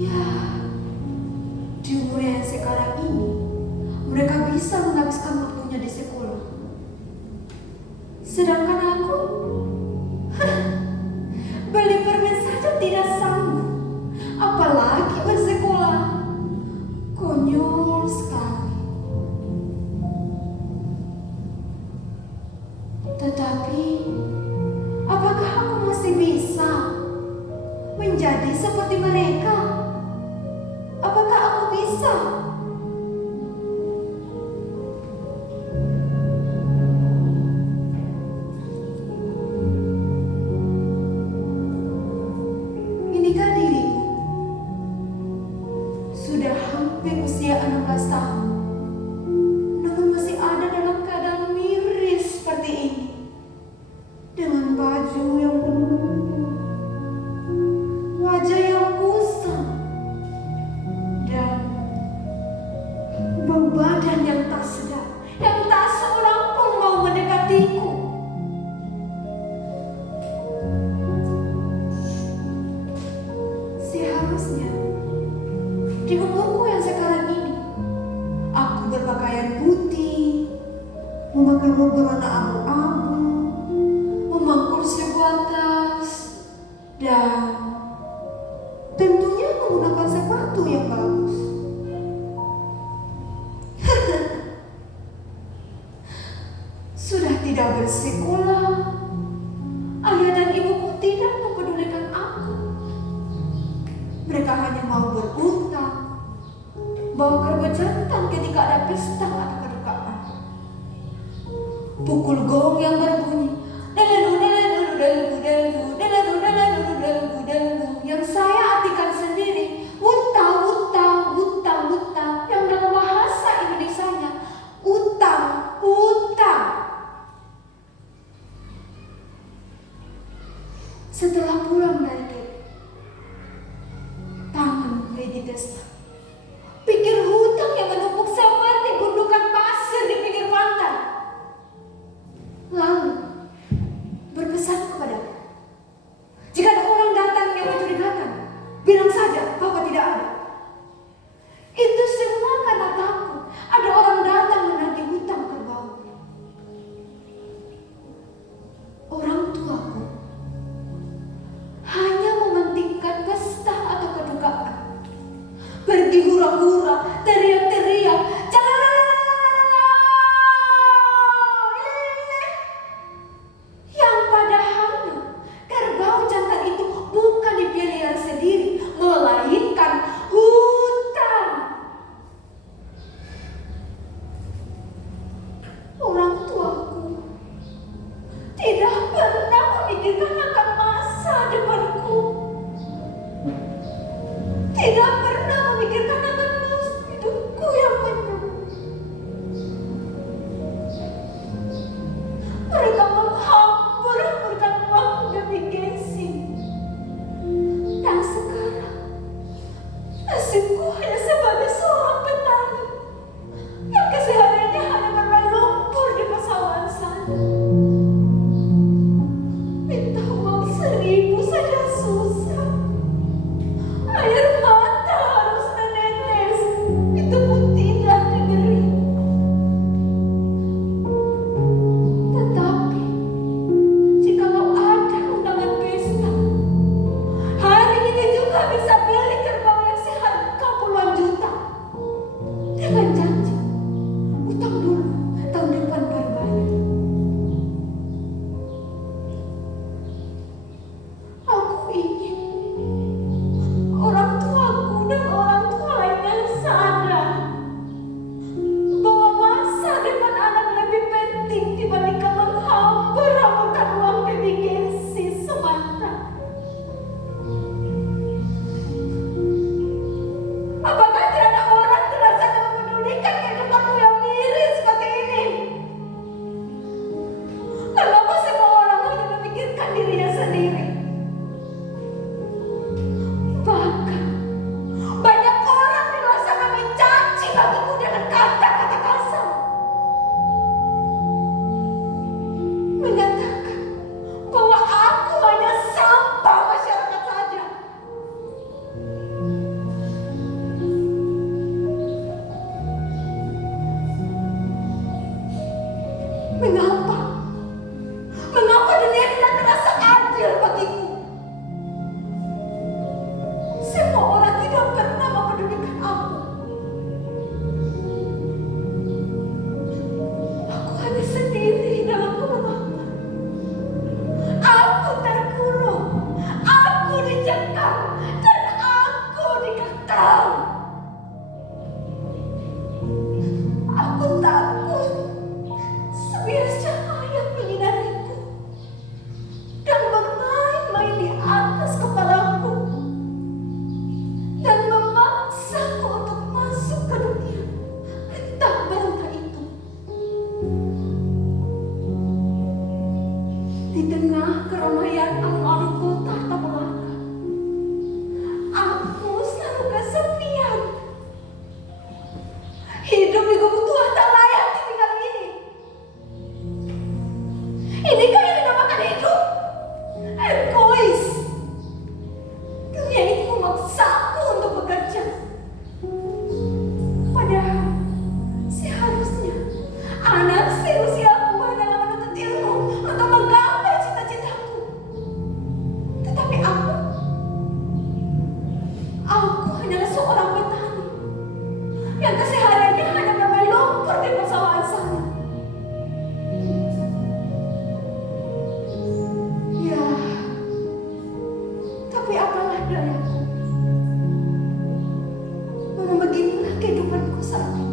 Ya, di umur yang sekarang ini, mereka bisa menghabiskan waktunya di sekolah. Sedangkan aku, beli permen saja tidak sanggup, apalagi bersekolah. Konyol sekali. Tetapi, apakah aku masih bisa menjadi seperti mereka? Apakah aku bisa? Inikah diriku sudah hampir usia 16 tahun, namun masih ada dalam keadaan miris seperti ini, dengan baju yang berlumpur, wajah yang kusam, dan bau badan yang tak sedap, yang tak seorang pun mau mendekatiku. Seharusnya di umurku yang sekarang ini, aku berpakaian putih, memakai rok berwarna abu-abu, memangkur sebuah tas, dan tentunya menggunakan sepatu yang bagus. Sudah tidak bersekolah, ayah dan ibuku tidak mempedulikan aku. Mereka hanya mau berutang, bawa kargo jantan ketika ada pesta atau kedukaan. Pukul gong yang berbunyi, delelu delelu delelu delelu delelu delelu delelu delelu, yang saya artikan sendiri utang utang utang utang, yang dalam bahasa Indonesianya utang utang. Setelah pulang dari tangan Lady Testa, pikir hutang yang menumpuk seperti gundukan pasir di pinggir pantai. Lalu berpesan kepadaku, jika ada orang datang yang mencurigakan, bilang saja bahwa tidak ada. Itu semua karena takut ada orang datang menagih hutang terbau. Orang tuaku hanya mementingkan pesta atau kedukaan, pergi hura-hura, teriak-teriak, yang padahalnya kerbau jantan itu bukan dipelihara sendiri, melainkan hutang. Orang tuaku tidak pernah memikirkan akan masa depanku, tidak pernah memikirkan akan masa hidupku yang penuh. Mereka menghambur-hamburkan uang demi gengsi. Dan sekarang nasibku hanya sebagai seorang petani yang kesehariannya hanya bermain lumpur di pasawahan sana. Minta uang 1.000 saja susah. Air mata Aku hanyalah seorang petani yang kesehariannya hanya mengambil lumpur di persawahan sana. Ya, tapi apalah dayaku. Memang beginilah kehidupanku saat ini.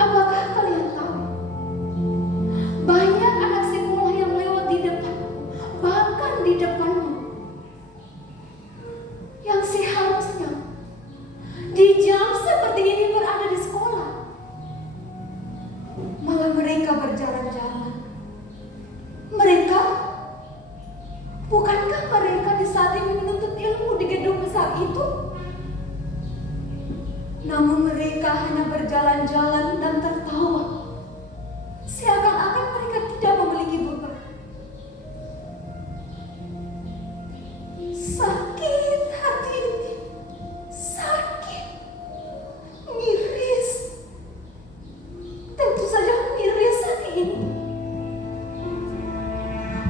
Apakah kalian tahu? Banyak anak sekolah yang lewat di depan, bahkan di depanmu, yang seharusnya di jam seperti ini berada di sekolah, malah mereka berjalan-jalan. Bukankah mereka di saat ini menuntut ilmu di gedung besar itu? Namun mereka hanya berjalan-jalan dan tertawa, seakan-akan mereka tidak memiliki beban. Sakit hati ini, sakit, miris, tentu saja miris hati ini.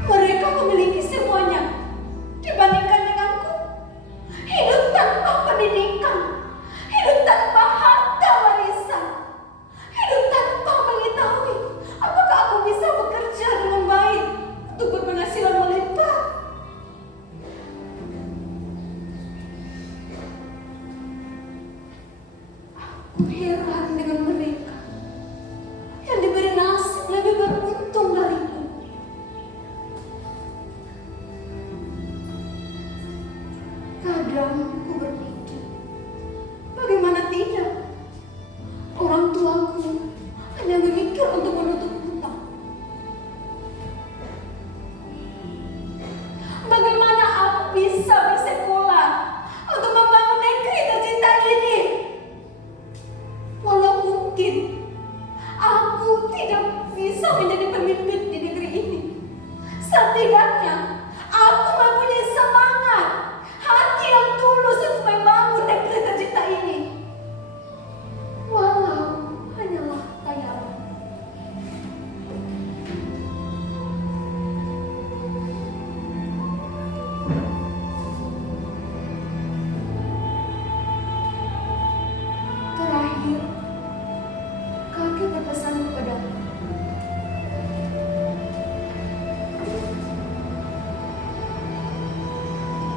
Mereka memiliki semuanya dibandingkan denganku. Hidup tanpa pendidikan, hidup tanpa harta warisan, hidup tanpa mengetahui apakah aku bisa bekerja dengan baik untuk berpenghasilan melimpah. Aku heran dengan mereka yang diberi nasib lebih beruntung dariku. Kadang aku berpikir, bagaimana tidak? Orang tuaku hanya memikir untuk menutup hutang. Bagaimana aku bisa bersekolah untuk membangun negeri tercinta ini? Walau mungkin aku tidak bisa menjadi pemimpin di negeri ini, setidaknya aku mempunyai semangat, hati yang tulus untuk membangun negeri tercinta ini. Walau hanyalah khayalan. Terakhir, kakek berpesan kepadaku.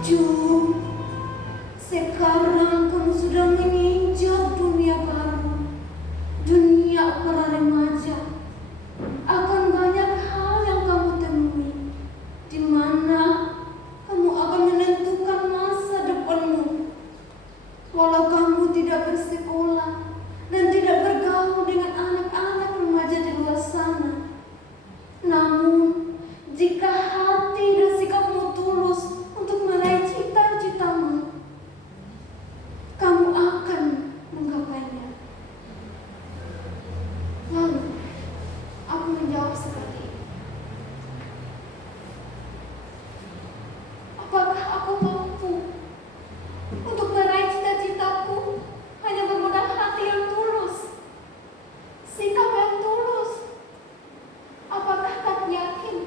Ju, sekarang kamu sudah menginjak dunia baru, dunia para remaja. Akan banyak hal yang kamu temui, di mana kamu akan menentukan masa depanmu. Walau kamu tidak bersekolah dan tidak bergaul dengan anak-anak remaja di luar sana, namun jika hati dan sikapmu tulus untuk meraih cita-citamu, kamu akan menggapainya. Lalu aku menjawab seperti ini. Apakah aku mampu untuk meraih cita-citaku hanya bermodal hati yang tulus, sikap yang tulus? Apakah kamu yakin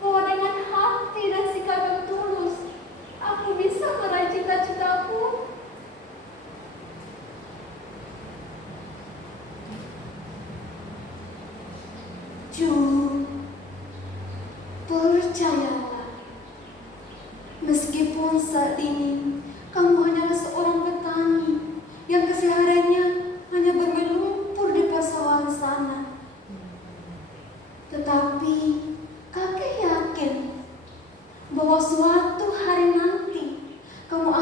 bahwa dengan hati dan sikap yang tulus aku bisa meraih cita-citaku? Ju, percayalah, meskipun saat ini kamu hanyalah seorang petani yang kesehariannya hanya bermain lumpur di persawahan sana, tetapi kakek yakin bahwa suatu hari nanti kamu